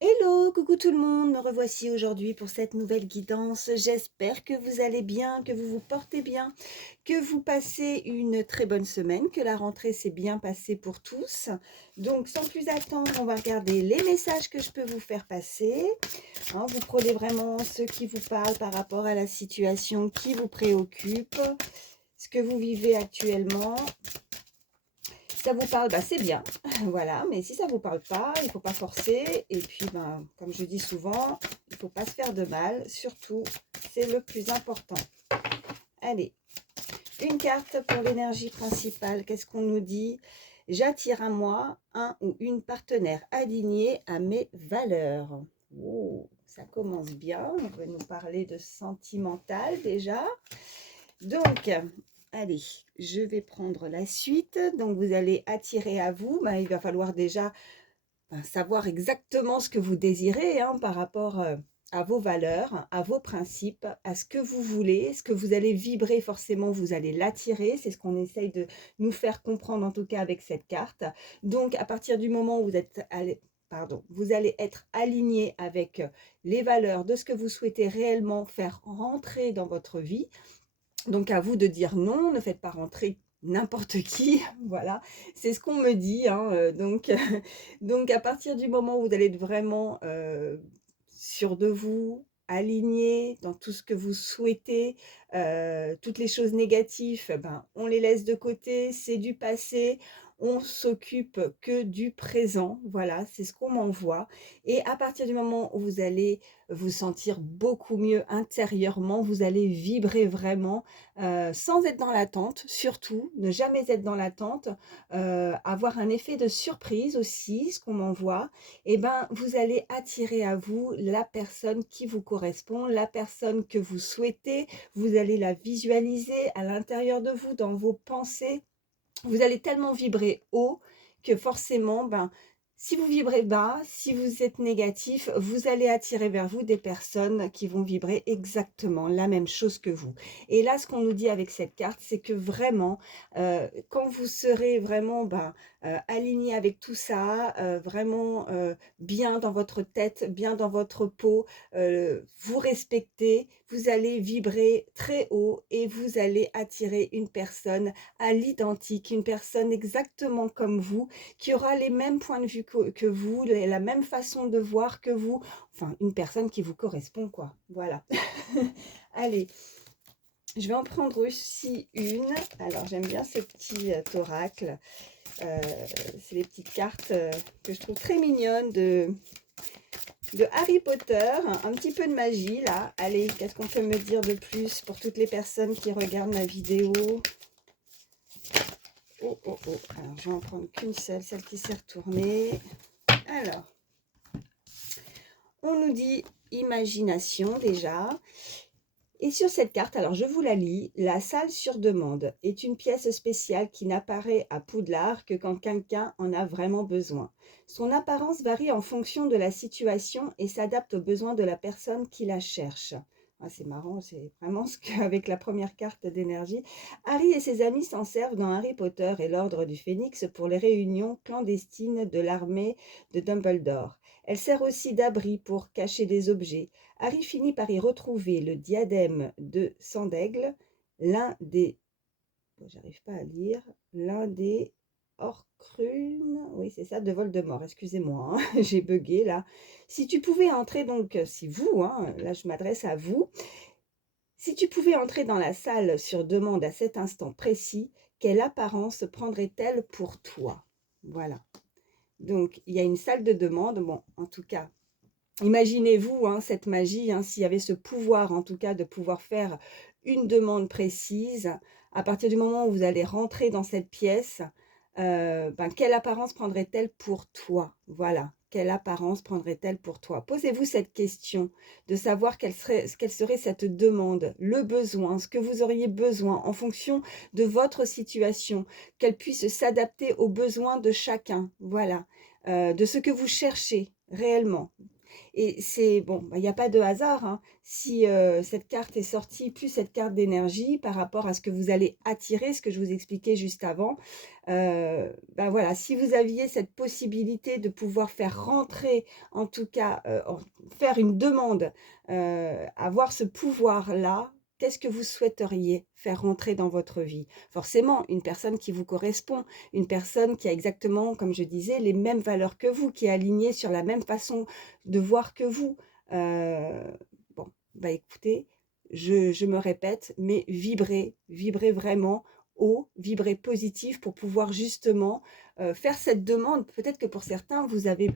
Hello, coucou tout le monde, me revoici aujourd'hui pour cette nouvelle guidance. J'espère que vous allez bien, que vous vous portez bien, que vous passez une très bonne semaine, que la rentrée s'est bien passée pour tous. Donc sans plus attendre, on va regarder les messages que je peux vous faire passer. Vous prenez vraiment ceux qui vous parlent par rapport à la situation qui vous préoccupe, ce que vous vivez actuellement. Si ça vous parle, bah, c'est bien, voilà, mais si ça ne vous parle pas, il ne faut pas forcer. Et puis, ben, comme je dis souvent, il ne faut pas se faire de mal, surtout, c'est le plus important. Allez, une carte pour l'énergie principale. Qu'est-ce qu'on nous dit? J'attire à moi un ou une partenaire aligné à mes valeurs. Oh, ça commence bien. On va nous parler de sentimental déjà. Donc, allez, je vais prendre la suite. Donc, vous allez attirer à vous. Ben, il va falloir déjà savoir exactement ce que vous désirez par rapport à vos valeurs, à vos principes, à ce que vous voulez, ce que vous allez vibrer forcément, vous allez l'attirer. C'est ce qu'on essaye de nous faire comprendre en tout cas avec cette carte. Donc, à partir du moment où vous allez être aligné avec les valeurs de ce que vous souhaitez réellement faire rentrer dans votre vie. Donc à vous de dire non, ne faites pas rentrer n'importe qui, voilà, c'est ce qu'on me dit, donc donc à partir du moment où vous allez être vraiment, sûr de vous, aligné dans tout ce que vous souhaitez, toutes les choses négatives, ben, on les laisse de côté, c'est du passé, on s'occupe que du présent, voilà, c'est ce qu'on m'envoie. Et à partir du moment où vous allez vous sentir beaucoup mieux intérieurement, vous allez vibrer vraiment sans être dans l'attente, surtout, ne jamais être dans l'attente, avoir un effet de surprise aussi, ce qu'on m'envoie, et ben, vous allez attirer à vous la personne qui vous correspond, la personne que vous souhaitez, vous allez la visualiser à l'intérieur de vous, dans vos pensées. Vous allez tellement vibrer haut que forcément, ben, si vous vibrez bas, si vous êtes négatif, vous allez attirer vers vous des personnes qui vont vibrer exactement la même chose que vous. Et là, ce qu'on nous dit avec cette carte, c'est que vraiment, quand vous serez vraiment aligné avec tout ça, vraiment bien dans votre tête, bien dans votre peau, vous respectez, vous allez vibrer très haut et vous allez attirer une personne à l'identique, une personne exactement comme vous, qui aura les mêmes points de vue que vous, la même façon de voir que vous, enfin une personne qui vous correspond quoi, voilà. Allez, je vais en prendre aussi une. Alors j'aime bien ce petit oracle, euh, c'est les petites cartes que je trouve très mignonnes de Harry Potter, un petit peu de magie là. Allez, qu'est-ce qu'on peut me dire de plus pour toutes les personnes qui regardent ma vidéo? Oh, oh, oh. Alors, je vais en prendre qu'une seule, celle qui s'est retournée. Alors, on nous dit imagination déjà. Et sur cette carte, alors je vous la lis, la salle sur demande est une pièce spéciale qui n'apparaît à Poudlard que quand quelqu'un en a vraiment besoin. Son apparence varie en fonction de la situation et s'adapte aux besoins de la personne qui la cherche. Ah, c'est marrant, c'est vraiment ce qu'avec la première carte d'énergie. Harry et ses amis s'en servent dans Harry Potter et l'Ordre du Phénix pour les réunions clandestines de l'armée de Dumbledore. Elle sert aussi d'abri pour cacher des objets. Harry finit par y retrouver le diadème de sang d'aigle, l'un des, j'arrive pas à lire, l'un des Horcruxes, oui c'est ça, de Voldemort, excusez-moi, j'ai bugué là. Si tu pouvais entrer donc, si vous, là je m'adresse à vous, si tu pouvais entrer dans la salle sur demande à cet instant précis, quelle apparence prendrait-elle pour toi? Voilà. Donc il y a une salle de demande, bon en tout cas, imaginez-vous cette magie, s'il y avait ce pouvoir en tout cas de pouvoir faire une demande précise, à partir du moment où vous allez rentrer dans cette pièce, quelle apparence prendrait-elle pour toi? Voilà, quelle apparence prendrait-elle pour toi? Posez-vous cette question de savoir quelle serait cette demande, le besoin, ce que vous auriez besoin en fonction de votre situation, qu'elle puisse s'adapter aux besoins de chacun, voilà, de ce que vous cherchez réellement. Et c'est bon, bah, il n'y a pas de hasard, hein. Si cette carte est sortie, plus cette carte d'énergie par rapport à ce que vous allez attirer, ce que je vous expliquais juste avant. Bah voilà, si vous aviez cette possibilité de pouvoir faire rentrer, en tout cas, faire une demande, avoir ce pouvoir-là, qu'est-ce que vous souhaiteriez faire rentrer dans votre vie? Forcément, une personne qui vous correspond, une personne qui a exactement, comme je disais, les mêmes valeurs que vous, qui est alignée sur la même façon de voir que vous. Bon, bah écoutez, je me répète, mais vibrez, vibrez vraiment haut, vibrez positif pour pouvoir justement faire cette demande. Peut-être que pour certains, vous avez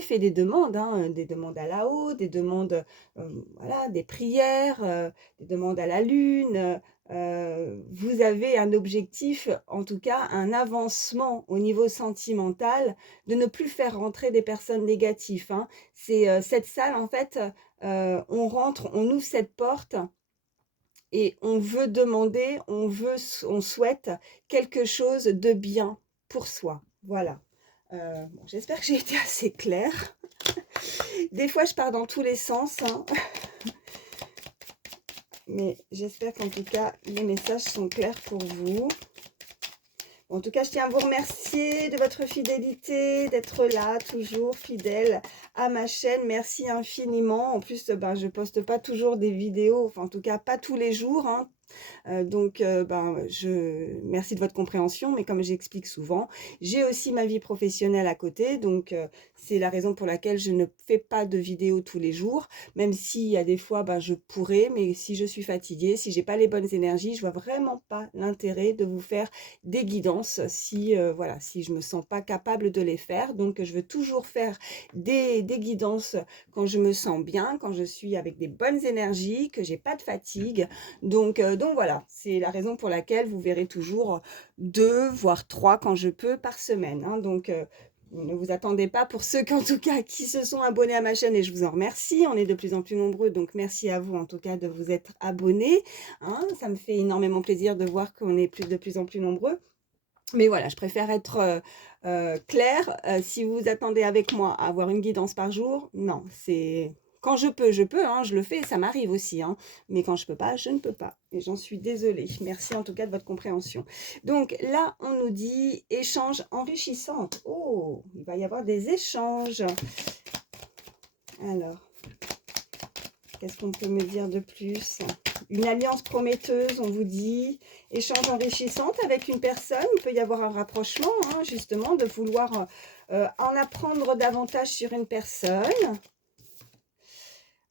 fait des demandes à la haut, des demandes, voilà, des prières, des demandes à la lune. Vous avez un objectif, en tout cas un avancement au niveau sentimental, de ne plus faire rentrer des personnes négatives, hein. C'est cette salle, en fait, on rentre, on ouvre cette porte et on veut demander, on souhaite quelque chose de bien pour soi. Voilà. Bon, j'espère que j'ai été assez claire. Des fois, je pars dans tous les sens, hein. Mais j'espère qu'en tout cas, les messages sont clairs pour vous. En tout cas, je tiens à vous remercier de votre fidélité, d'être là, toujours fidèle à ma chaîne. Merci infiniment. En plus, ben, je poste pas toujours des vidéos, enfin en tout cas pas tous les jours, hein. Donc, merci de votre compréhension, mais comme j'explique souvent, j'ai aussi ma vie professionnelle à côté, donc c'est la raison pour laquelle je ne fais pas de vidéos tous les jours, même s'il y a des fois, je pourrais, mais si je suis fatiguée, si j'ai pas les bonnes énergies, je vois vraiment pas l'intérêt de vous faire des guidances si, voilà, si je me sens pas capable de les faire. Donc, je veux toujours faire des guidances quand je me sens bien, quand je suis avec des bonnes énergies, que j'ai pas de fatigue. Donc voilà, c'est la raison pour laquelle vous verrez toujours 2, voire 3 quand je peux par semaine, hein. Donc ne vous attendez pas, pour ceux qu'en tout cas qui se sont abonnés à ma chaîne, et je vous en remercie, on est de plus en plus nombreux, donc merci à vous en tout cas de vous être abonnés, hein. Ça me fait énormément plaisir de voir qu'on est de plus en plus nombreux. Mais voilà, je préfère être claire. Si vous attendez avec moi à avoir une guidance par jour, non, c'est quand je peux, hein, je le fais, ça m'arrive aussi, hein, mais quand je peux pas, je ne peux pas. Et j'en suis désolée. Merci en tout cas de votre compréhension. Donc là, on nous dit échange enrichissant. Oh, il va y avoir des échanges. Alors, qu'est-ce qu'on peut me dire de plus? Une alliance prometteuse, on vous dit. Échange enrichissante avec une personne. Il peut y avoir un rapprochement, hein, justement, de vouloir en apprendre davantage sur une personne.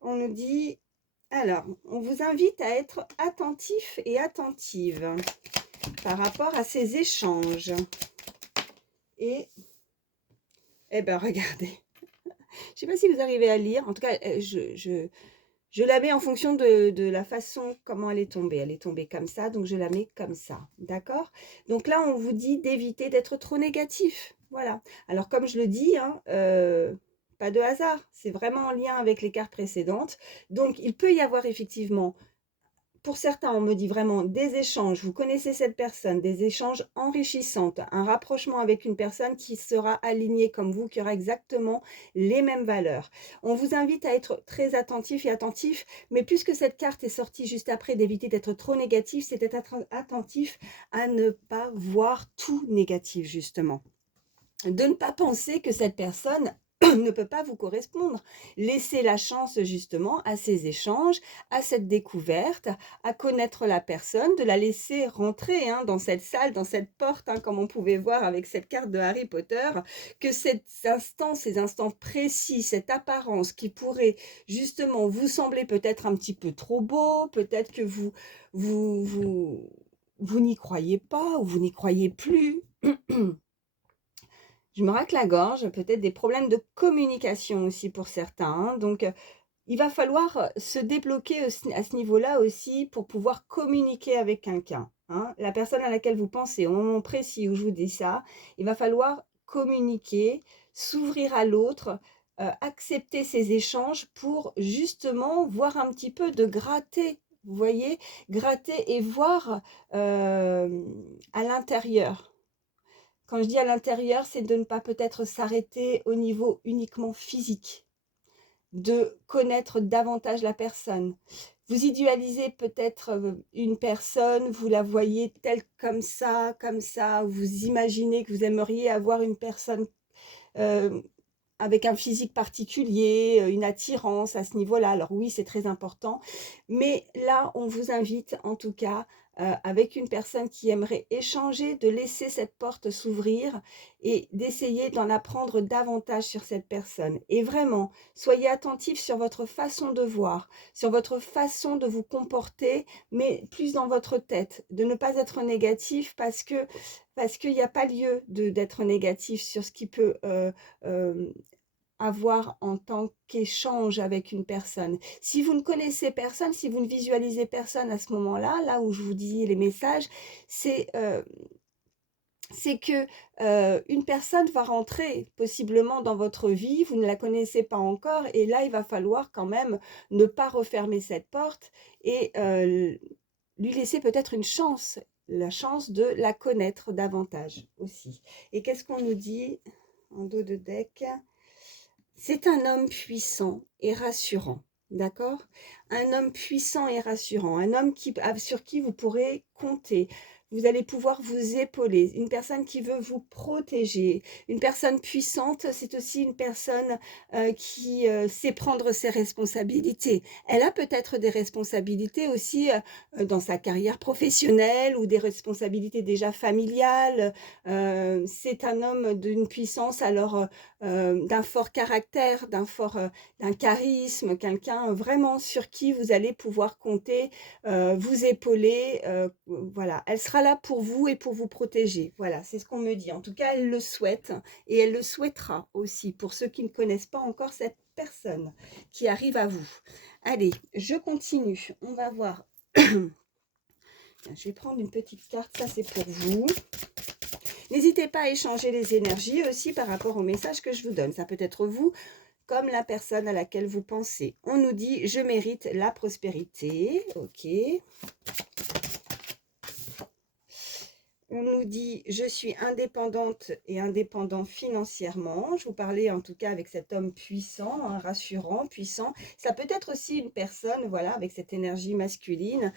On nous dit, alors, on vous invite à être attentif et attentive par rapport à ces échanges. Et, eh bien, regardez. Je ne sais pas si vous arrivez à lire. En tout cas, je la mets en fonction de la façon comment elle est tombée. Elle est tombée comme ça, donc je la mets comme ça. D'accord? Donc là, on vous dit d'éviter d'être trop négatif. Voilà. Alors, comme je le dis, hein, pas de hasard. C'est vraiment en lien avec les cartes précédentes. Donc, il peut y avoir effectivement, pour certains, on me dit vraiment des échanges, vous connaissez cette personne, des échanges enrichissants, un rapprochement avec une personne qui sera alignée comme vous, qui aura exactement les mêmes valeurs. On vous invite à être très attentif et attentif, mais puisque cette carte est sortie juste après d'éviter d'être trop négatif, c'est d'être attentif à ne pas voir tout négatif, justement. De ne pas penser que cette personne ne peut pas vous correspondre. Laissez la chance justement à ces échanges, à cette découverte, à connaître la personne, de la laisser rentrer, hein, dans cette salle, dans cette porte, hein, comme on pouvait voir avec cette carte de Harry Potter, que ces instants précis, cette apparence qui pourrait justement vous sembler peut-être un petit peu trop beau, peut-être que vous n'y croyez pas ou vous n'y croyez plus. Je me racle la gorge, peut-être des problèmes de communication aussi pour certains, hein. Donc, il va falloir se débloquer à ce niveau-là aussi pour pouvoir communiquer avec quelqu'un, hein. La personne à laquelle vous pensez au moment précis où je vous dis ça, il va falloir communiquer, s'ouvrir à l'autre, accepter ces échanges pour justement voir un petit peu de gratter, vous voyez? Gratter et voir à l'intérieur. Quand je dis à l'intérieur, c'est de ne pas peut-être s'arrêter au niveau uniquement physique, de connaître davantage la personne. Vous idéalisez peut-être une personne, vous la voyez telle comme ça, vous imaginez que vous aimeriez avoir une personne euh, avec un physique particulier, une attirance à ce niveau-là. Alors oui, c'est très important, mais là, on vous invite en tout cas, avec une personne qui aimerait échanger, de laisser cette porte s'ouvrir et d'essayer d'en apprendre davantage sur cette personne. Et vraiment, soyez attentifs sur votre façon de voir, sur votre façon de vous comporter, mais plus dans votre tête, de ne pas être négatif parce qu'il n'y a pas lieu d'être négatif sur ce qui peut avoir en tant qu'échange avec une personne. Si vous ne connaissez personne, si vous ne visualisez personne à ce moment-là, là où je vous dis les messages, c'est que une personne va rentrer possiblement dans votre vie, vous ne la connaissez pas encore, et là, il va falloir quand même ne pas refermer cette porte et lui laisser peut-être une chance, la chance de la connaître davantage aussi. Et qu'est-ce qu'on nous dit en dos de deck? C'est un homme puissant et rassurant, d'accord? Un homme puissant et rassurant, un homme sur qui vous pourrez compter. Vous allez pouvoir vous épauler, une personne qui veut vous protéger. Une personne puissante, c'est aussi une personne qui sait prendre ses responsabilités. Elle a peut-être des responsabilités aussi dans sa carrière professionnelle ou des responsabilités déjà familiales. C'est un homme d'une puissance alors d'un fort caractère, d'un charisme, quelqu'un vraiment sur qui vous allez pouvoir compter, vous épauler, voilà. Elle sera là pour vous et pour vous protéger. Voilà, c'est ce qu'on me dit. En tout cas, elle le souhaite et elle le souhaitera aussi pour ceux qui ne connaissent pas encore cette personne qui arrive à vous. Allez, je continue. On va voir. Je vais prendre une petite carte, ça c'est pour vous. N'hésitez pas à échanger les énergies aussi par rapport au message que je vous donne. Ça peut être vous comme la personne à laquelle vous pensez. On nous dit « Je mérite la prospérité ». Ok. On nous dit « Je suis indépendante et indépendant financièrement ». Je vous parlais en tout cas avec cet homme puissant, hein, rassurant, puissant. Ça peut être aussi une personne, voilà, avec cette énergie masculine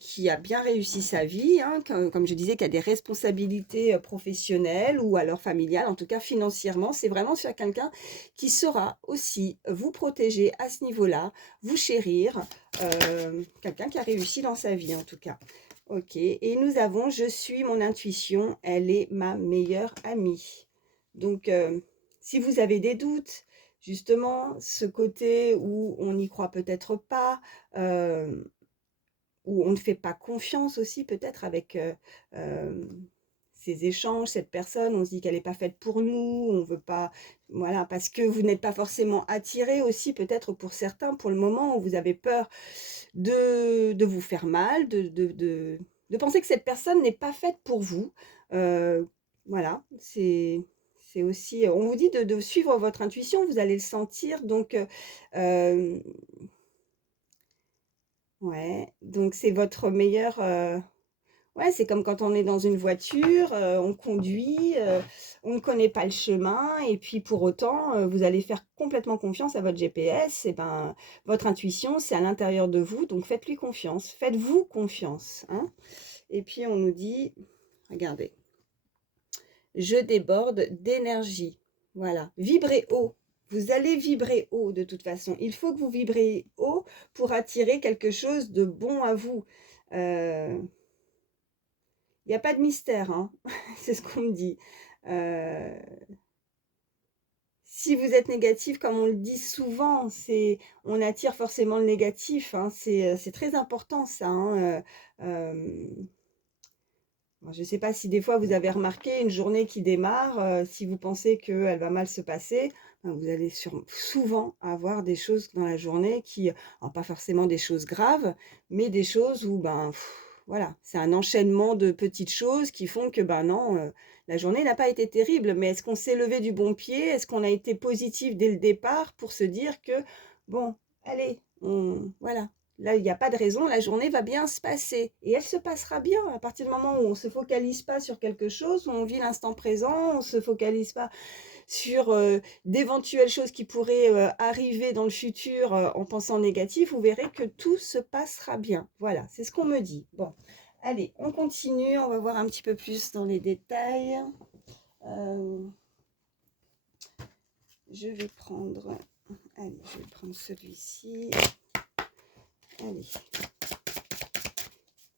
qui a bien réussi sa vie, hein, comme je disais, qui a des responsabilités professionnelles ou alors familiales, en tout cas financièrement. C'est vraiment sur quelqu'un qui saura aussi vous protéger à ce niveau-là, vous chérir, quelqu'un qui a réussi dans sa vie en tout cas. Ok, et nous avons « Je suis mon intuition, elle est ma meilleure amie ». Donc, si vous avez des doutes, justement, ce côté où on n'y croit peut-être pas, où on ne fait pas confiance aussi peut-être avec ces échanges, cette personne, on se dit qu'elle n'est pas faite pour nous, on veut pas, voilà, parce que vous n'êtes pas forcément attiré aussi peut-être pour certains, pour le moment, où vous avez peur de vous faire mal, de penser que cette personne n'est pas faite pour vous. Voilà, c'est aussi, on vous dit de suivre votre intuition, vous allez le sentir, donc ouais, donc c'est votre meilleur, ouais, c'est comme quand on est dans une voiture, on conduit, on ne connaît pas le chemin et puis pour autant, vous allez faire complètement confiance à votre GPS et ben, votre intuition, c'est à l'intérieur de vous, donc faites-lui confiance. Faites-vous confiance, hein. Et puis on nous dit, regardez, je déborde d'énergie. Voilà, vibrez haut. Vous allez vibrer haut de toute façon. Il faut que vous vibrez haut pour attirer quelque chose de bon à vous. Il n'y a pas de mystère, hein. C'est ce qu'on me dit. Si vous êtes négatif, comme on le dit souvent, on attire forcément le négatif, hein. C'est très important ça, hein. Je ne sais pas si des fois vous avez remarqué une journée qui démarre, si vous pensez qu'elle va mal se passer, ben, vous allez souvent avoir des choses dans la journée qui, alors pas forcément des choses graves, mais des choses où ben voilà, c'est un enchaînement de petites choses qui font que ben non, la journée n'a pas été terrible, mais est-ce qu'on s'est levé du bon pied? Est-ce qu'on a été positif dès le départ pour se dire que bon, allez, voilà, Là, il n'y a pas de raison, la journée va bien se passer. Et elle se passera bien à partir du moment où on ne se focalise pas sur quelque chose, où on vit l'instant présent, on ne se focalise pas sur d'éventuelles choses qui pourraient arriver dans le futur en pensant négatif, vous verrez que tout se passera bien. Voilà, c'est ce qu'on me dit. Bon, allez, on continue, on va voir un petit peu plus dans les détails. Euh, je vais prendre, allez, je vais prendre celui-ci. Allez,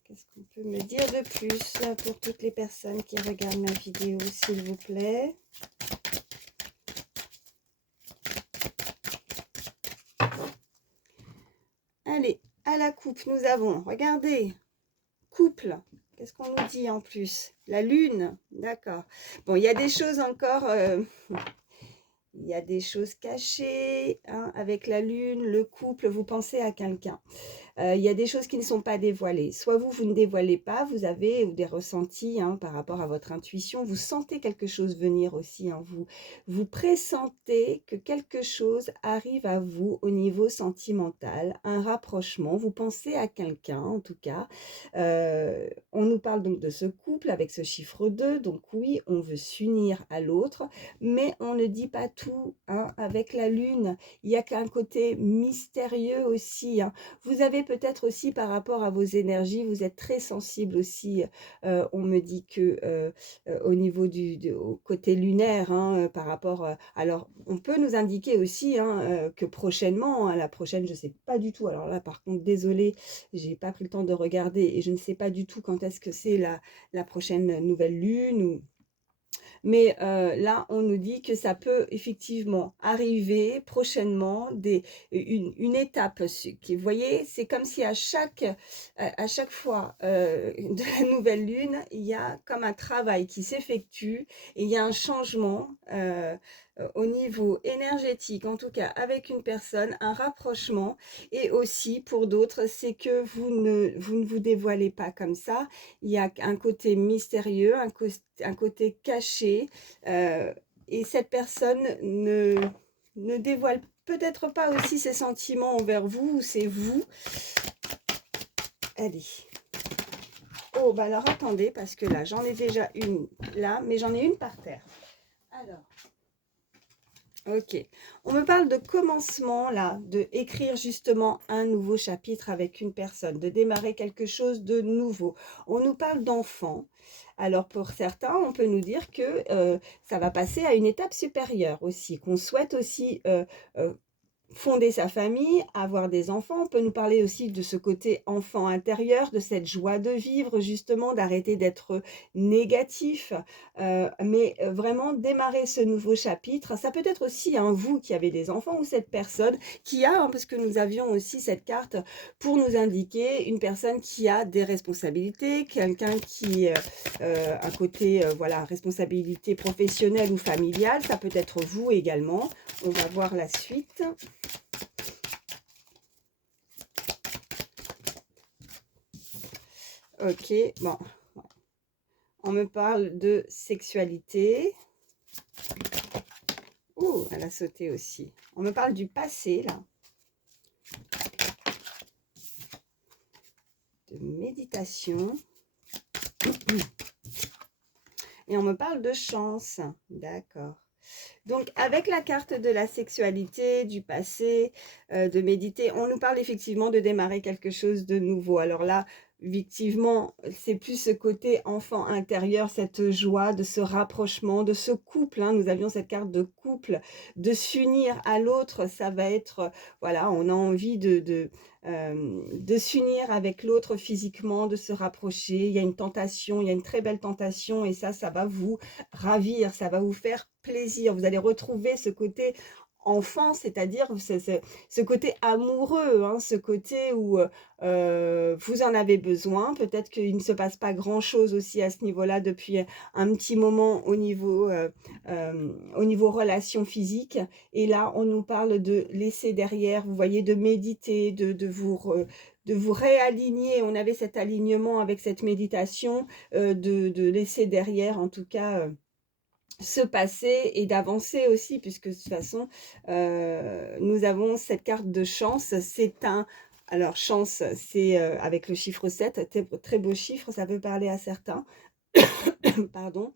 qu'est-ce qu'on peut me dire de plus pour toutes les personnes qui regardent ma vidéo, s'il vous plaît? Allez, à la coupe, nous avons, regardez, couple. Qu'est-ce qu'on nous dit en plus? La lune, d'accord. Bon, il y a des choses encore, il y a des choses cachées, hein, avec la lune, le couple, vous pensez à quelqu'un. Il y a des choses qui ne sont pas dévoilées. Soit vous ne dévoilez pas, vous avez des ressentis hein, par rapport à votre intuition, vous sentez quelque chose venir aussi, hein, vous pressentez que quelque chose arrive à vous au niveau sentimental, un rapprochement, vous pensez à quelqu'un en tout cas. On nous parle donc de ce couple avec ce chiffre 2, donc oui, on veut s'unir à l'autre, mais on ne dit pas tout. Hein, avec la lune, il y a qu'un côté mystérieux aussi. Hein. Vous avez peut-être aussi par rapport à vos énergies, vous êtes très sensible aussi. On me dit que au niveau au côté lunaire, hein, par rapport. Alors, on peut nous indiquer aussi hein, que prochainement, hein, la prochaine, je ne sais pas du tout. Alors là, par contre, désolée, j'ai pas pris le temps de regarder et je ne sais pas du tout quand est-ce que c'est la prochaine nouvelle lune ou mais là, on nous dit que ça peut effectivement arriver prochainement, une étape. Vous voyez, c'est comme si à chaque fois de la nouvelle lune, il y a comme un travail qui s'effectue et il y a un changement au niveau énergétique, en tout cas avec une personne, un rapprochement. Et aussi pour d'autres, c'est que vous ne vous dévoilez pas comme ça. Il y a un côté mystérieux, un côté caché. Et cette personne ne dévoile peut-être pas aussi ses sentiments envers vous, ou c'est vous. Allez. Oh, bah alors attendez, parce que là, j'en ai déjà une là, mais j'en ai une par terre. Alors. Ok, on me parle de commencement là, de écrire justement un nouveau chapitre avec une personne, de démarrer quelque chose de nouveau. On nous parle d'enfants. Alors pour certains, on peut nous dire que ça va passer à une étape supérieure aussi, qu'on souhaite aussi fonder sa famille, avoir des enfants. On peut nous parler aussi de ce côté enfant intérieur, de cette joie de vivre, justement, d'arrêter d'être négatif, mais vraiment démarrer ce nouveau chapitre. Ça peut être aussi hein, vous qui avez des enfants ou cette personne qui a, hein, parce que nous avions aussi cette carte pour nous indiquer une personne qui a des responsabilités, quelqu'un qui un côté voilà responsabilité professionnelle ou familiale. Ça peut être vous également. On va voir la suite. Ok, bon. On me parle de sexualité. Ouh, elle a sauté aussi. On me parle du passé, là. De méditation. Et on me parle de chance. D'accord. Donc, avec la carte de la sexualité, du passé, de méditer, on nous parle effectivement de démarrer quelque chose de nouveau. Alors là, effectivement, c'est plus ce côté enfant intérieur, cette joie de ce rapprochement, de ce couple. Hein. Nous avions cette carte de couple, de s'unir à l'autre. Ça va être, voilà, on a envie de s'unir avec l'autre physiquement, de se rapprocher. Il y a une tentation, il y a une très belle tentation et ça va vous ravir, ça va vous faire plaisir. Vous allez retrouver ce côté enfant, c'est-à-dire ce côté amoureux, hein, ce côté où vous en avez besoin. Peut-être qu'il ne se passe pas grand-chose aussi à ce niveau-là depuis un petit moment au niveau relations physiques. Et là, on nous parle de laisser derrière, vous voyez, de méditer, de vous réaligner. On avait cet alignement avec cette méditation, de laisser derrière, en tout cas, se passer et d'avancer aussi, puisque de toute façon, nous avons cette carte de chance. C'est Alors, chance, c'est avec le chiffre 7, très beau chiffre, ça peut parler à certains. Pardon.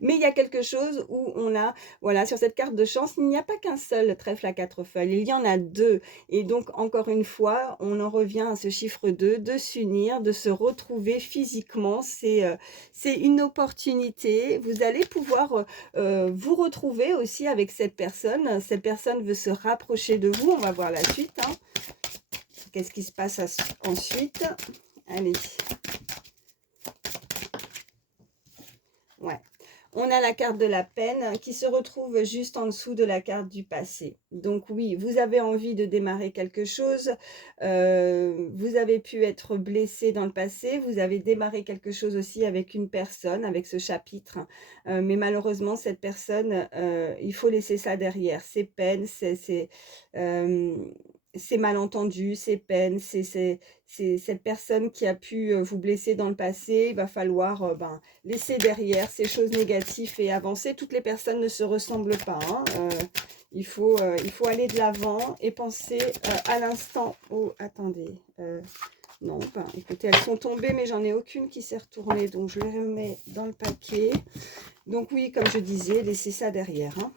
Mais il y a quelque chose où on a, voilà, sur cette carte de chance, il n'y a pas qu'un seul trèfle à 4 feuilles, il y en a 2. Et donc, encore une fois, on en revient à ce chiffre 2, de s'unir, de se retrouver physiquement. C'est une opportunité. Vous allez pouvoir vous retrouver aussi avec cette personne. Cette personne veut se rapprocher de vous. On va voir la suite, hein. Qu'est-ce qui se passe ensuite? Allez. Ouais. On a la carte de la peine qui se retrouve juste en dessous de la carte du passé. Donc oui, vous avez envie de démarrer quelque chose, vous avez pu être blessé dans le passé, vous avez démarré quelque chose aussi avec une personne, avec ce chapitre, mais malheureusement, cette personne, il faut laisser ça derrière. Ces peines, ces malentendus, ces peines, c'est cette personne qui a pu vous blesser dans le passé, il va falloir laisser derrière ces choses négatives et avancer. Toutes les personnes ne se ressemblent pas, hein. Il faut aller de l'avant et penser à l'instant. Oh, attendez. Non, écoutez, elles sont tombées, mais j'en ai aucune qui s'est retournée. Donc, je les remets dans le paquet. Donc, oui, comme je disais, laissez ça derrière, hein.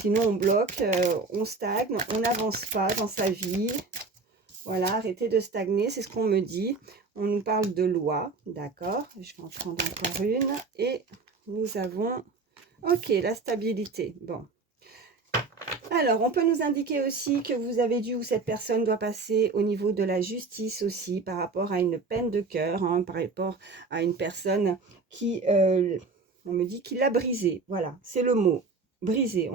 Sinon, on bloque, on stagne, on n'avance pas dans sa vie. Voilà, arrêtez de stagner, c'est ce qu'on me dit. On nous parle de loi, d'accord. Je vais en prendre encore une. Et nous avons, ok, la stabilité. Bon. Alors, on peut nous indiquer aussi que vous avez dû, ou cette personne doit passer au niveau de la justice aussi, par rapport à une peine de cœur, hein, par rapport à une personne qui, on me dit qu'il l'a brisé. Voilà, c'est le mot. Brisé,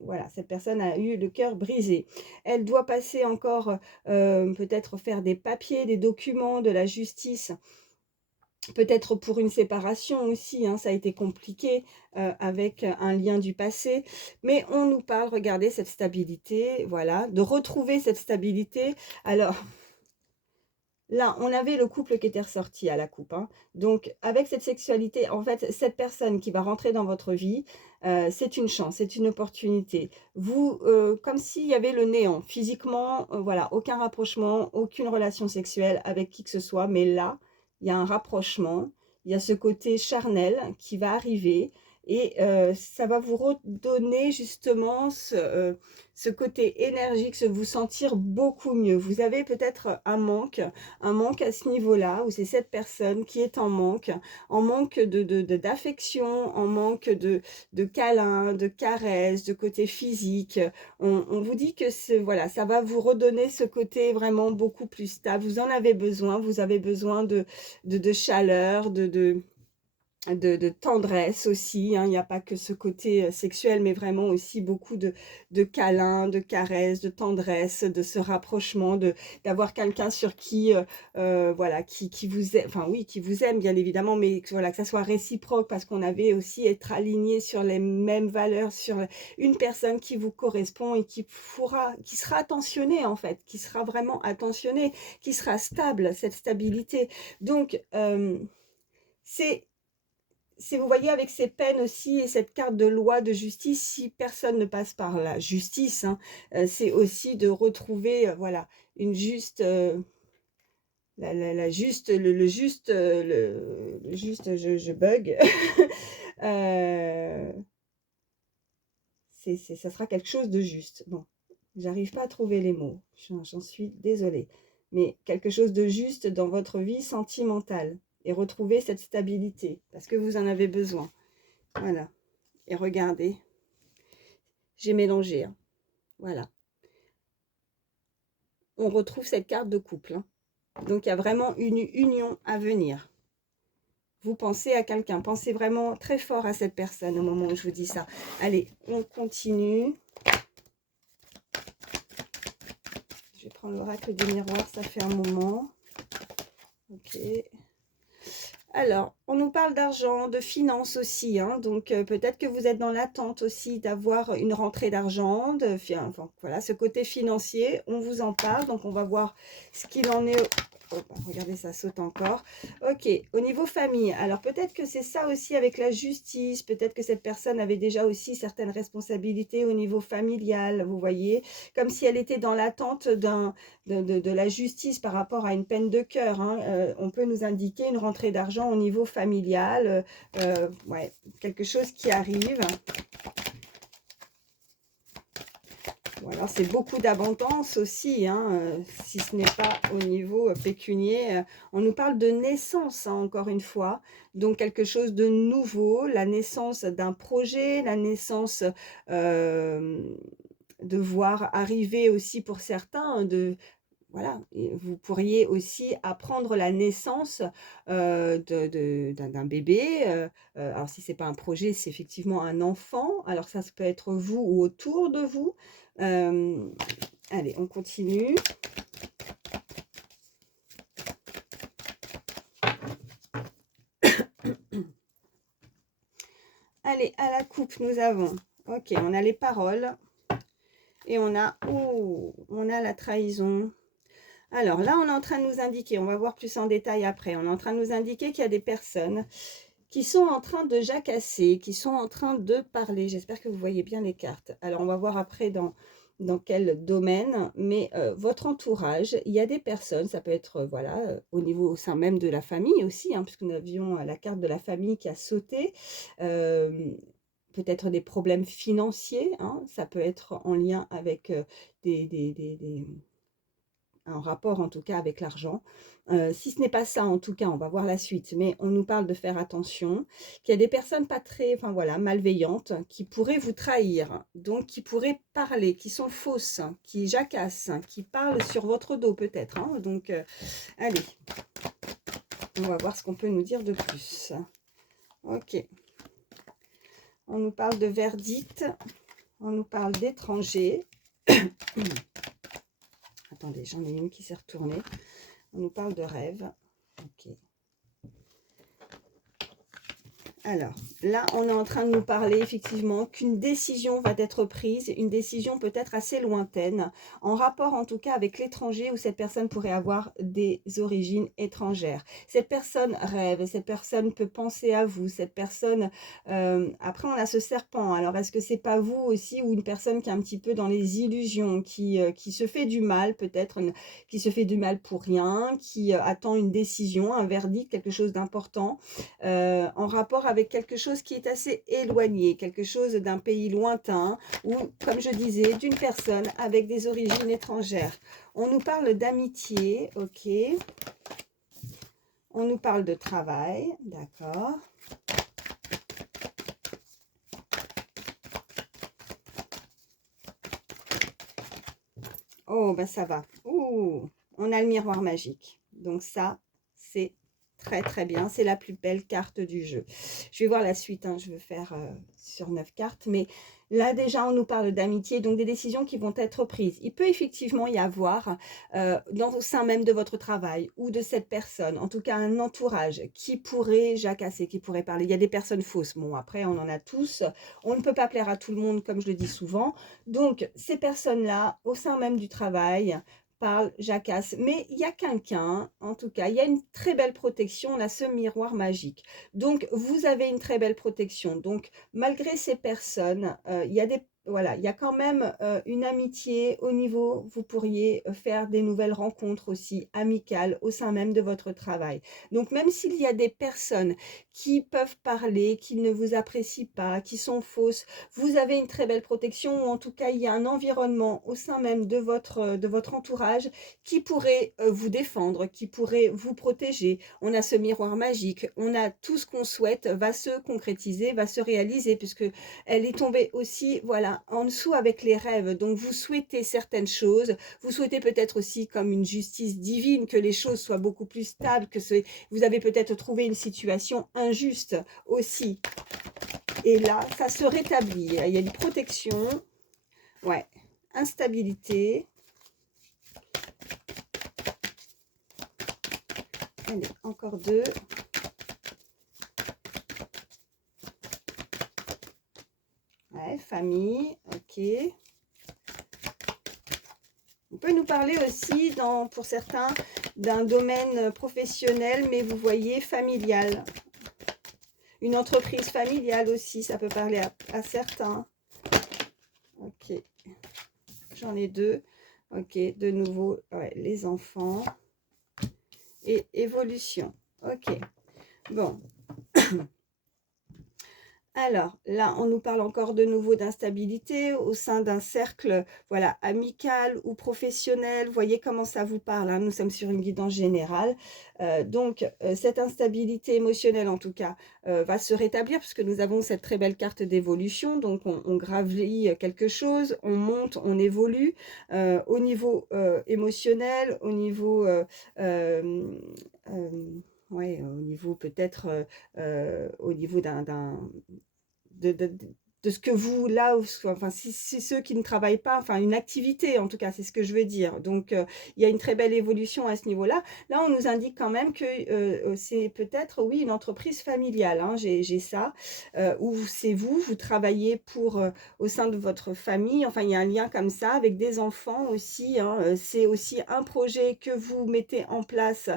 voilà, cette personne a eu le cœur brisé. Elle doit passer encore, peut-être faire des papiers, des documents de la justice, peut-être pour une séparation aussi, hein, ça a été compliqué avec un lien du passé. Mais on nous parle, regardez cette stabilité, voilà, de retrouver cette stabilité. Alors, là, on avait le couple qui était ressorti à la coupe, hein. Donc, avec cette sexualité, en fait, cette personne qui va rentrer dans votre vie, c'est une chance, c'est une opportunité. Vous, comme s'il y avait le néant. Physiquement, voilà, aucun rapprochement, aucune relation sexuelle avec qui que ce soit. Mais là, il y a un rapprochement, il y a ce côté charnel qui va arriver. Et ça va vous redonner justement ce côté énergique, se vous sentir beaucoup mieux. Vous avez peut-être un manque à ce niveau-là, où c'est cette personne qui est en manque d'affection, en manque de câlins, de caresses, de côté physique. On vous dit que voilà, ça va vous redonner ce côté vraiment beaucoup plus stable. Vous en avez besoin, vous avez besoin de chaleur, de tendresse aussi, hein. Il n'y a pas que ce côté sexuel, mais vraiment aussi beaucoup de câlins, de caresses, de tendresse, de ce rapprochement, d'avoir quelqu'un sur qui, voilà, qui vous aime, enfin oui, qui vous aime bien évidemment, mais voilà, que ça soit réciproque, parce qu'on avait aussi être aligné sur les mêmes valeurs, sur une personne qui vous correspond et qui sera attentionnée en fait, qui sera vraiment attentionnée, qui sera stable, cette stabilité. Donc, vous voyez, avec ces peines aussi et cette carte de loi de justice, si personne ne passe par la justice, hein, c'est aussi de retrouver, voilà, une juste, la juste, le juste, le juste, je bug. euh, ça sera quelque chose de juste. Bon, j'arrive pas à trouver les mots, j'en suis désolée. Mais quelque chose de juste dans votre vie sentimentale. Et retrouver cette stabilité, parce que vous en avez besoin. Voilà. Et regardez, j'ai mélangé, hein. Voilà. On retrouve cette carte de couple, hein. Donc, il y a vraiment une union à venir. Vous pensez à quelqu'un. Pensez vraiment très fort à cette personne au moment où je vous dis ça. Allez, on continue. Je vais prendre l'oracle des miroirs, ça fait un moment. Ok. Alors, on nous parle d'argent, de finances aussi, hein. Donc peut-être que vous êtes dans l'attente aussi d'avoir une rentrée d'argent, enfin, voilà, ce côté financier, on vous en parle. Donc on va voir ce qu'il en est Oh, bah, regardez, ça saute encore. Ok, au niveau famille, alors peut-être que c'est ça aussi avec la justice, peut-être que cette personne avait déjà aussi certaines responsabilités au niveau familial, vous voyez, comme si elle était dans l'attente de la justice par rapport à une peine de cœur, hein. On peut nous indiquer une rentrée d'argent au niveau familial, ouais, quelque chose qui arrive. Ou alors c'est beaucoup d'abondance aussi, hein, si ce n'est pas au niveau pécunier. On nous parle de naissance, hein, encore une fois, donc quelque chose de nouveau, la naissance d'un projet, la naissance de voir arriver aussi pour certains, voilà, et vous pourriez aussi apprendre la naissance d'un bébé. Alors si c'est pas un projet, c'est effectivement un enfant. Alors ça peut être vous ou autour de vous. Euh, Allez, on continue. Allez, à la coupe, nous avons, ok, on a les paroles et on a, oh, on a la trahison. Alors là, on est en train de nous indiquer, on va voir plus en détail après, on est en train de nous indiquer qu'il y a des personnes qui sont en train de jacasser, qui sont en train de parler. J'espère que vous voyez bien les cartes. Alors, on va voir après dans quel domaine, mais votre entourage, il y a des personnes, ça peut être, voilà, au niveau, au sein même de la famille aussi, hein, puisque nous avions la carte de la famille qui a sauté, peut-être des problèmes financiers, hein, ça peut être en lien avec un rapport en tout cas avec l'argent. Si ce n'est pas ça, en tout cas, on va voir la suite, mais on nous parle de faire attention, qu'il y a des personnes pas très, enfin voilà, malveillantes, qui pourraient vous trahir, donc qui pourraient parler, qui sont fausses, qui jacassent, qui parlent sur votre dos peut-être, hein. Donc, allez, on va voir ce qu'on peut nous dire de plus. Ok. On nous parle de verdict, on nous parle d'étrangers. Attendez, j'en ai une qui s'est retournée. On nous parle de rêve. Ok. Alors, là, on est en train de nous parler effectivement qu'une décision va être prise, une décision peut-être assez lointaine, en rapport en tout cas avec l'étranger où cette personne pourrait avoir des origines étrangères. Cette personne rêve, cette personne peut penser à vous, cette personne... après, on a ce serpent. Alors, est-ce que c'est pas vous aussi ou une personne qui est un petit peu dans les illusions, qui se fait du mal peut-être, qui se fait du mal pour rien, qui attend une décision, un verdict, quelque chose d'important, en rapport avec quelque chose qui est assez éloigné, quelque chose d'un pays lointain ou, comme je disais, d'une personne avec des origines étrangères. On nous parle d'amitié, ok. On nous parle de travail, d'accord. Oh, ben ça va. Ouh, on a le miroir magique. Donc ça, c'est très très bien. C'est la plus belle carte du jeu. Je vais voir la suite, hein. Je vais faire sur 9 cartes. Mais là déjà, on nous parle d'amitié, donc des décisions qui vont être prises. Il peut effectivement y avoir, au sein même de votre travail ou de cette personne, en tout cas un entourage qui pourrait jacasser, qui pourrait parler. Il y a des personnes fausses. Bon, après, on en a tous. On ne peut pas plaire à tout le monde, comme je le dis souvent. Donc, ces personnes-là, au sein même du travail, parlent, jacassent. Mais il y a quelqu'un, en tout cas, il y a une très belle protection, on a ce miroir magique. Donc, vous avez une très belle protection. Donc, malgré ces personnes, il y a des... Voilà, il y a quand même une amitié au niveau, vous pourriez faire des nouvelles rencontres aussi amicales au sein même de votre travail. Donc, même s'il y a des personnes qui peuvent parler, qui ne vous apprécient pas, qui sont fausses, vous avez une très belle protection, ou en tout cas, il y a un environnement au sein même de votre entourage qui pourrait vous défendre, qui pourrait vous protéger. On a ce miroir magique, on a tout ce qu'on souhaite va se concrétiser, va se réaliser, puisque elle est tombée aussi, voilà, en dessous avec les rêves. Donc, vous souhaitez certaines choses, vous souhaitez peut-être aussi comme une justice divine, que les choses soient beaucoup plus stables, vous avez peut-être trouvé une situation injuste aussi. Et là, ça se rétablit. Il y a une protection. Ouais. Instabilité. Allez, encore deux. Ouais, famille. Ok. On peut nous parler aussi, pour certains, d'un domaine professionnel, mais vous voyez familial. Une entreprise familiale aussi, ça peut parler à certains. Ok, j'en ai deux. Ok, de nouveau, ouais, les enfants et évolution. Ok, bon. Alors, là, on nous parle encore de nouveau d'instabilité au sein d'un cercle, voilà, amical ou professionnel. Vous voyez comment ça vous parle, hein. Nous sommes sur une guidance générale. Cette instabilité émotionnelle, en tout cas, va se rétablir puisque nous avons cette très belle carte d'évolution. Donc, on gravit quelque chose, on monte, on évolue au niveau émotionnel, au niveau... ouais, au niveau peut-être au niveau de, de, de ce que vous, là, enfin, si c'est ceux qui ne travaillent pas, enfin, une activité, en tout cas, c'est ce que je veux dire. Donc, il y a une très belle évolution à ce niveau-là. Là, on nous indique quand même que c'est peut-être, oui, une entreprise familiale, hein, j'ai ça, où c'est vous, vous travaillez pour, au sein de votre famille, enfin, il y a un lien comme ça, avec des enfants aussi, hein, c'est aussi un projet que vous mettez en place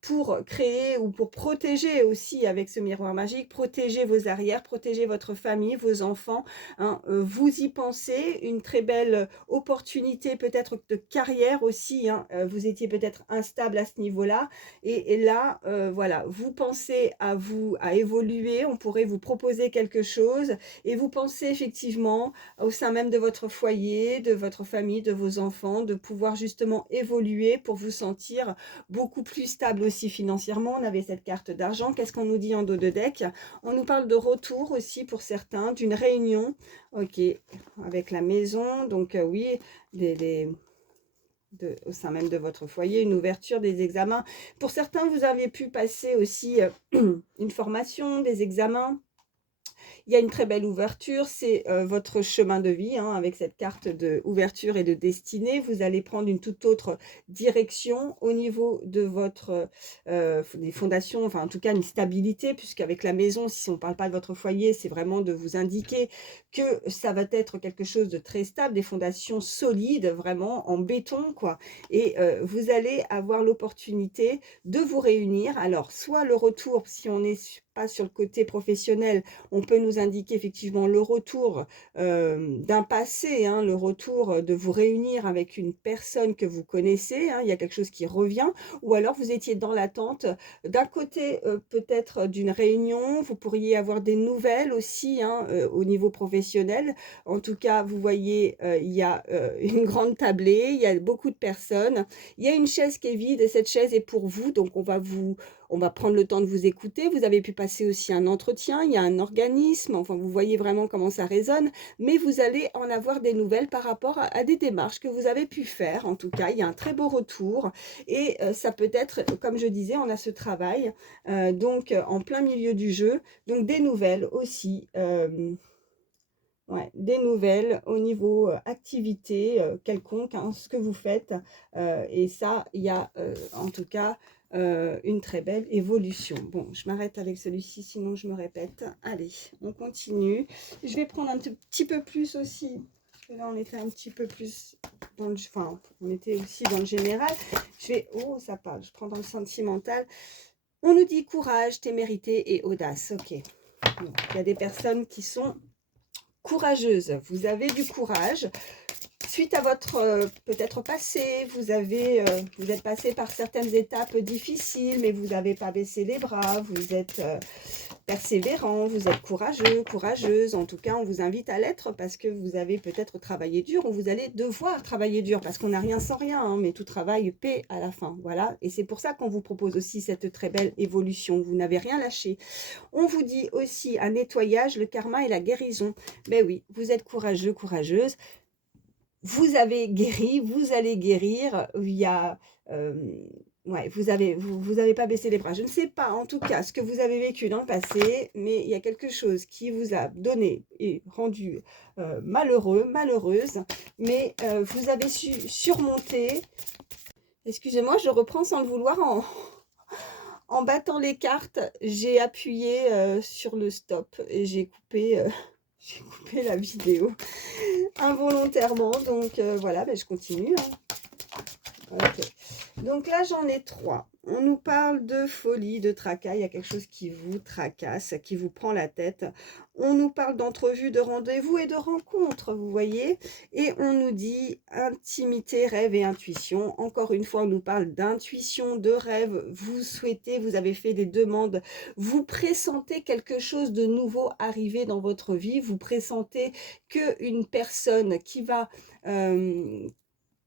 pour créer ou pour protéger aussi avec ce miroir magique, protéger vos arrières, protéger votre famille, vos enfants, hein, vous y pensez, une très belle opportunité peut-être de carrière aussi, hein, vous étiez peut-être instable à ce niveau-là, et là, voilà, vous pensez à vous, à évoluer, on pourrait vous proposer quelque chose, et vous pensez effectivement au sein même de votre foyer, de votre famille, de vos enfants, de pouvoir justement évoluer pour vous sentir beaucoup plus stable aussi financièrement. On avait cette carte d'argent. Qu'est-ce qu'on nous dit en dos de deck? On nous parle de retour aussi pour certains, d'une réunion, ok, avec la maison. Donc oui, au sein même de votre foyer, une ouverture, des examens. Pour certains, vous avez pu passer aussi une formation, des examens. Il y a une très belle ouverture, c'est votre chemin de vie, hein, avec cette carte de ouverture et de destinée. Vous allez prendre une toute autre direction au niveau de votre des fondations, enfin en tout cas une stabilité, puisqu'avec la maison, si on ne parle pas de votre foyer, c'est vraiment de vous indiquer que ça va être quelque chose de très stable, des fondations solides, vraiment en béton, quoi. Et vous allez avoir l'opportunité de vous réunir. Alors, soit le retour, si on n'est pas sur le côté professionnel, on peut nous indiquer effectivement le retour d'un passé, hein, le retour de vous réunir avec une personne que vous connaissez, hein, il y a quelque chose qui revient, ou alors vous étiez dans l'attente d'un côté peut-être d'une réunion, vous pourriez avoir des nouvelles aussi, hein, au niveau professionnel. En tout cas, vous voyez, il y a une grande tablée, il y a beaucoup de personnes, il y a une chaise qui est vide et cette chaise est pour vous, donc on va prendre le temps de vous écouter. Vous avez pu passer aussi un entretien, il y a un organisme, enfin vous voyez vraiment comment ça résonne, mais vous allez en avoir des nouvelles par rapport à des démarches que vous avez pu faire. En tout cas, il y a un très beau retour et ça peut être, comme je disais, on a ce travail, donc en plein milieu du jeu, donc des nouvelles aussi. Ouais, des nouvelles au niveau activité quelconque, hein, ce que vous faites. Et ça, il y a en tout cas une très belle évolution. Bon, je m'arrête avec celui-ci, sinon je me répète. Allez, on continue. Je vais prendre un petit peu plus aussi. Parce que là, on était un petit peu plus dans le... Enfin, on était aussi dans le général. Je vais... Oh, ça parle. Je prends dans le sentimental. On nous dit courage, témérité et audace. Ok. Bon, il y a des personnes qui sont courageuse, vous avez du courage. Suite à votre peut-être passé, vous êtes passé par certaines étapes difficiles, mais vous n'avez pas baissé les bras, vous êtes persévérant, vous êtes courageux, courageuse. En tout cas, on vous invite à l'être parce que vous avez peut-être travaillé dur ou vous allez devoir travailler dur parce qu'on n'a rien sans rien, hein, mais tout travail paie à la fin. Voilà, et c'est pour ça qu'on vous propose aussi cette très belle évolution. Vous n'avez rien lâché. On vous dit aussi un nettoyage, le karma et la guérison. Ben oui, vous êtes courageux, courageuse. Vous avez guéri, vous allez guérir. Il y a... ouais, vous avez pas baissé les bras. Je ne sais pas, en tout cas, ce que vous avez vécu dans le passé, mais il y a quelque chose qui vous a donné et rendu malheureux, malheureuse, mais vous avez su surmonter. Excusez-moi, je reprends sans le vouloir en battant les cartes, j'ai appuyé sur le stop et j'ai coupé, j'ai coupé la vidéo involontairement. Donc voilà, ben, je continue. Hein. Ok. Donc là, j'en ai 3. On nous parle de folie, de tracas. Il y a quelque chose qui vous tracasse, qui vous prend la tête. On nous parle d'entrevues, de rendez-vous et de rencontres, vous voyez. Et on nous dit intimité, rêve et intuition. Encore une fois, on nous parle d'intuition, de rêve. Vous souhaitez, vous avez fait des demandes. Vous pressentez quelque chose de nouveau arriver dans votre vie. Vous pressentez qu'une personne qui va...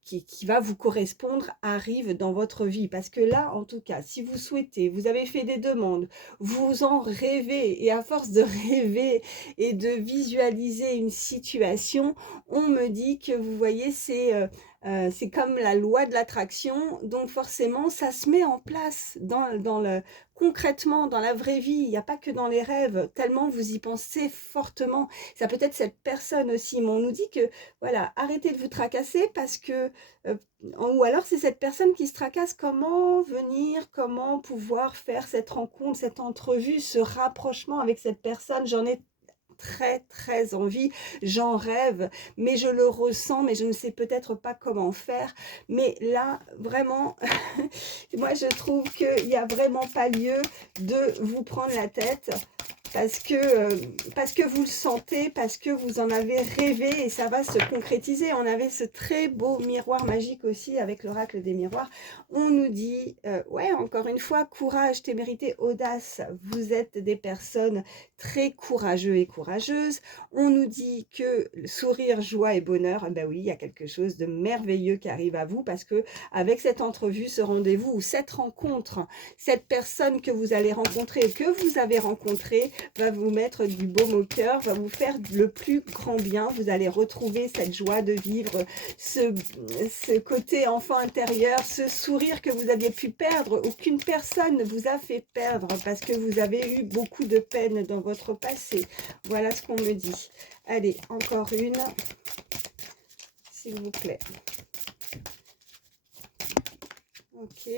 qui va vous correspondre arrive dans votre vie. Parce que là, en tout cas, si vous souhaitez, vous avez fait des demandes, vous en rêvez, et à force de rêver et de visualiser une situation, on me dit que, vous voyez, c'est comme la loi de l'attraction, donc forcément, ça se met en place concrètement, dans la vraie vie. Il n'y a pas que dans les rêves, tellement vous y pensez fortement. Ça peut être cette personne aussi, mais on nous dit que, voilà, arrêtez de vous tracasser parce que, euh, ou alors c'est cette personne qui se tracasse, comment venir, comment pouvoir faire cette rencontre, cette entrevue, ce rapprochement avec cette personne. J'en ai très envie, j'en rêve, mais je le ressens, mais je ne sais peut-être pas comment faire. Mais là, vraiment, moi je trouve qu'il n'y a vraiment pas lieu de vous prendre la tête parce que vous le sentez, parce que vous en avez rêvé et ça va se concrétiser. On avait ce très beau miroir magique aussi avec l'oracle des miroirs. On nous dit, ouais, encore une fois, courage, témérité, audace. Vous êtes des personnes très courageux et courageuses. On nous dit que sourire, joie et bonheur, ben oui, il y a quelque chose de merveilleux qui arrive à vous parce que avec cette entrevue, ce rendez-vous ou cette rencontre, cette personne que vous allez rencontrer, que vous avez rencontrée, va vous mettre du baume au cœur, va vous faire le plus grand bien. Vous allez retrouver cette joie de vivre, ce côté enfant intérieur, ce sourire que vous aviez pu perdre. Aucune personne ne vous a fait perdre parce que vous avez eu beaucoup de peine dans votre passé. Voilà ce qu'on me dit. Allez, encore une, s'il vous plaît. Ok.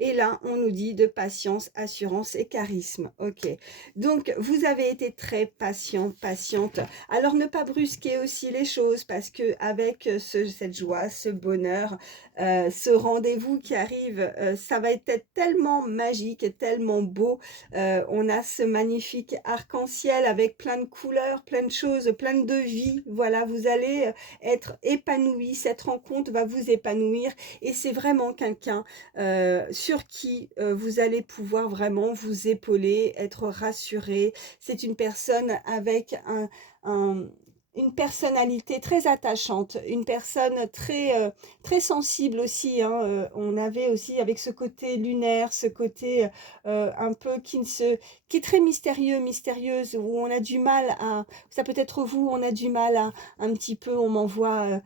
Et là, on nous dit de patience, assurance et charisme. Ok. Donc, vous avez été très patient, patiente. Alors, ne pas brusquer aussi les choses parce que avec cette joie, ce bonheur, ce rendez-vous qui arrive, ça va être tellement magique et tellement beau. On a ce magnifique arc-en-ciel avec plein de couleurs, plein de choses, plein de vie. Voilà, vous allez être épanoui. Cette rencontre va vous épanouir et c'est vraiment quelqu'un sur qui vous allez pouvoir vraiment vous épauler, être rassuré. C'est une personne avec une personnalité très attachante, une personne très sensible aussi. Hein. On avait aussi avec ce côté lunaire, ce côté un peu qui est très mystérieux, mystérieuse, où on a du mal à, ça peut être vous, on a du mal à, un petit peu, on m'envoie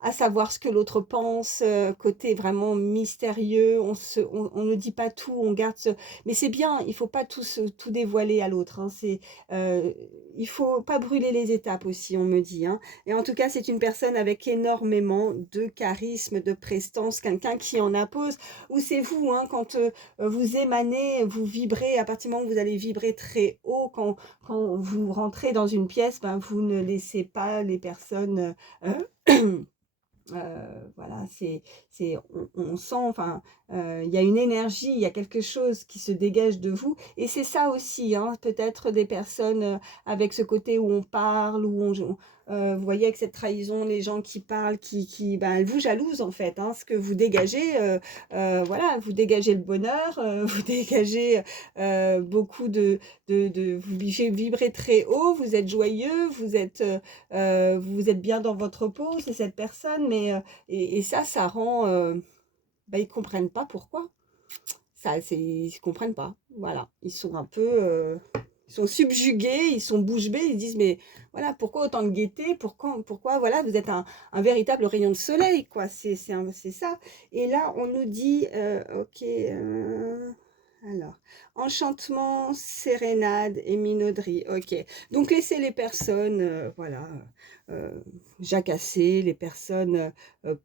à savoir ce que l'autre pense, côté vraiment mystérieux, on ne dit pas tout, on garde ce... Mais c'est bien, il faut pas tout dévoiler à l'autre, hein, il faut pas brûler les étapes aussi, on me dit. Hein. Et en tout cas, c'est une personne avec énormément de charisme, de prestance, quelqu'un qui en impose, ou c'est vous, hein, quand vous émanez, vous vibrez, à partir du moment où vous allez vibrer très haut, quand vous rentrez dans une pièce, ben, vous ne laissez pas les personnes... voilà, on sent, enfin, il y a une énergie, il y a quelque chose qui se dégage de vous. Et c'est ça aussi, hein, peut-être des personnes avec ce côté où on parle, vous voyez, avec cette trahison, les gens qui parlent, ben, elles vous jalousent en fait. Hein, ce que vous dégagez, voilà, vous dégagez le bonheur, vous dégagez beaucoup vous vibrez très haut, vous êtes joyeux, vous êtes bien dans votre peau, c'est cette personne, mais et ça rend, bah, ils comprennent pas pourquoi. Ils comprennent pas. Voilà, ils sont un peu, ils sont subjugués, ils sont bouche bée, ils disent mais voilà pourquoi autant de gaieté, pourquoi voilà vous êtes un véritable rayon de soleil quoi. C'est ça. Et là on nous dit ok. Alors, enchantement, sérénade et minauderie. Ok. Donc, laissez les personnes, voilà, euh, jacasser, les personnes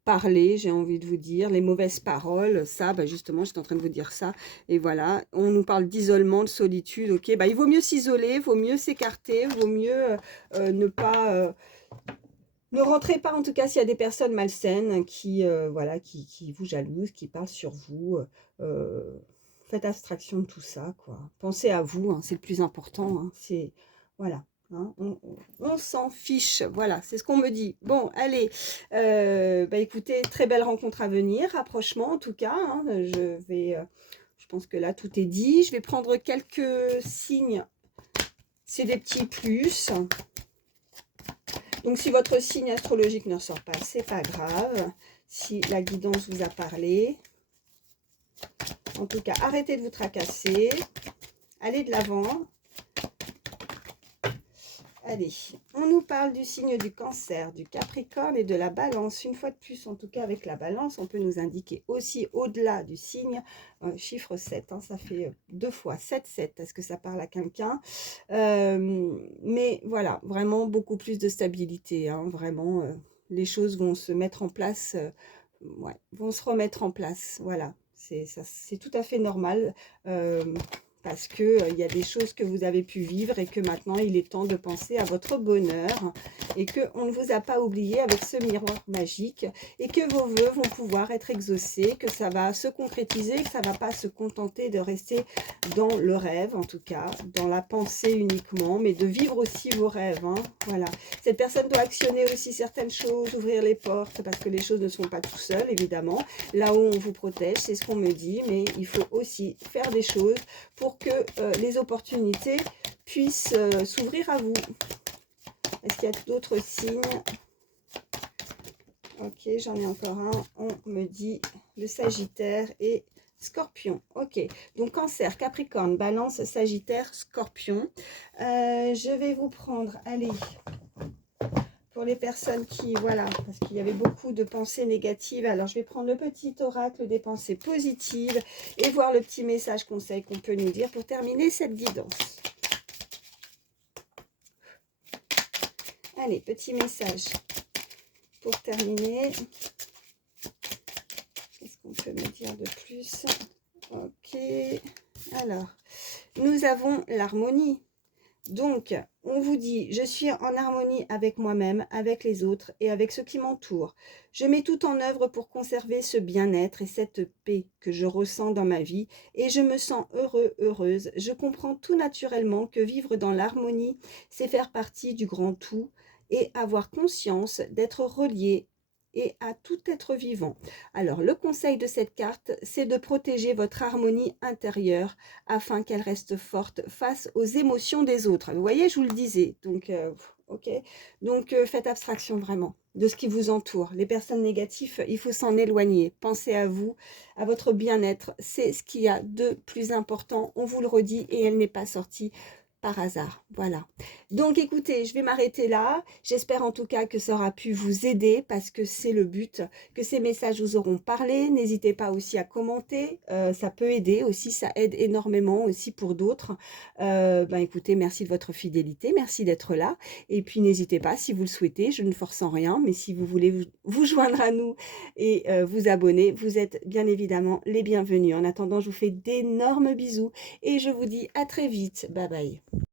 parler, j'ai envie de vous dire, les mauvaises paroles. Ça, bah, justement, j'étais en train de vous dire ça. Et voilà, on nous parle d'isolement, de solitude. Ok, bah, il vaut mieux s'isoler, il vaut mieux s'écarter, il vaut mieux ne pas Ne rentrez pas, en tout cas, s'il y a des personnes malsaines qui, voilà, qui vous jalousent, qui parlent sur vous. Faites abstraction de tout ça, quoi. Pensez à vous, hein, c'est le plus important. Hein, c'est, voilà. Hein, on s'en fiche, voilà, c'est ce qu'on me dit. Bon, allez, bah écoutez, très belle rencontre à venir, rapprochement en tout cas. Hein, je pense que là tout est dit. Je vais prendre quelques signes, c'est des petits plus. Donc si votre signe astrologique ne ressort pas, c'est pas grave. Si la guidance vous a parlé, en tout cas, arrêtez de vous tracasser. Allez de l'avant. Allez, on nous parle du signe du Cancer, du Capricorne et de la Balance. Une fois de plus, en tout cas avec la Balance, on peut nous indiquer aussi au-delà du signe, chiffre 7, hein, ça fait 2 fois 7, 7, est-ce que ça parle à quelqu'un? Mais voilà, vraiment beaucoup plus de stabilité, hein, vraiment, les choses vont se mettre en place, ouais, vont se remettre en place, voilà, c'est tout à fait normal. Parce que il y a des choses que vous avez pu vivre et que maintenant il est temps de penser à votre bonheur et qu'on ne vous a pas oublié avec ce miroir magique et que vos vœux vont pouvoir être exaucés, que ça va se concrétiser, que ça ne va pas se contenter de rester dans le rêve, en tout cas, dans la pensée uniquement, mais de vivre aussi vos rêves. Hein, voilà. Cette personne doit actionner aussi certaines choses, ouvrir les portes, parce que les choses ne sont pas tout seules, évidemment. Là où on vous protège, c'est ce qu'on me dit, mais il faut aussi faire des choses pour que les opportunités puissent s'ouvrir à vous. Est-ce qu'il y a d'autres signes? Ok, j'en ai encore un. On me dit le Sagittaire et Scorpion. Ok, donc Cancer, Capricorne, Balance, Sagittaire, Scorpion. Je vais vous prendre, allez, pour les personnes qui, voilà, parce qu'il y avait beaucoup de pensées négatives. Alors, je vais prendre le petit oracle des pensées positives et voir le petit message conseil qu'on peut nous dire pour terminer cette guidance. Allez, petit message pour terminer. Qu'est-ce qu'on peut me dire de plus? Ok, alors, nous avons l'harmonie. Donc, on vous dit, je suis en harmonie avec moi-même, avec les autres et avec ceux qui m'entourent. Je mets tout en œuvre pour conserver ce bien-être et cette paix que je ressens dans ma vie et je me sens heureux, heureuse. Je comprends tout naturellement que vivre dans l'harmonie, c'est faire partie du grand tout et avoir conscience d'être relié et à tout être vivant. Alors, le conseil de cette carte, c'est de protéger votre harmonie intérieure afin qu'elle reste forte face aux émotions des autres. Vous voyez, je vous le disais. Donc, ok. Donc, faites abstraction vraiment de ce qui vous entoure. Les personnes négatives, il faut s'en éloigner. Pensez à vous, à votre bien-être. C'est ce qu'il y a de plus important. On vous le redit et elle n'est pas sortie par hasard. Voilà. Donc écoutez, je vais m'arrêter là. J'espère en tout cas que ça aura pu vous aider parce que c'est le but, que ces messages vous auront parlé. N'hésitez pas aussi à commenter. Ça peut aider aussi, ça aide énormément aussi pour d'autres. Ben écoutez, merci de votre fidélité, merci d'être là. Et puis n'hésitez pas si vous le souhaitez, je ne force en rien, mais si vous voulez vous joindre à nous et vous abonner, vous êtes bien évidemment les bienvenus. En attendant, je vous fais d'énormes bisous et je vous dis à très vite. Bye bye.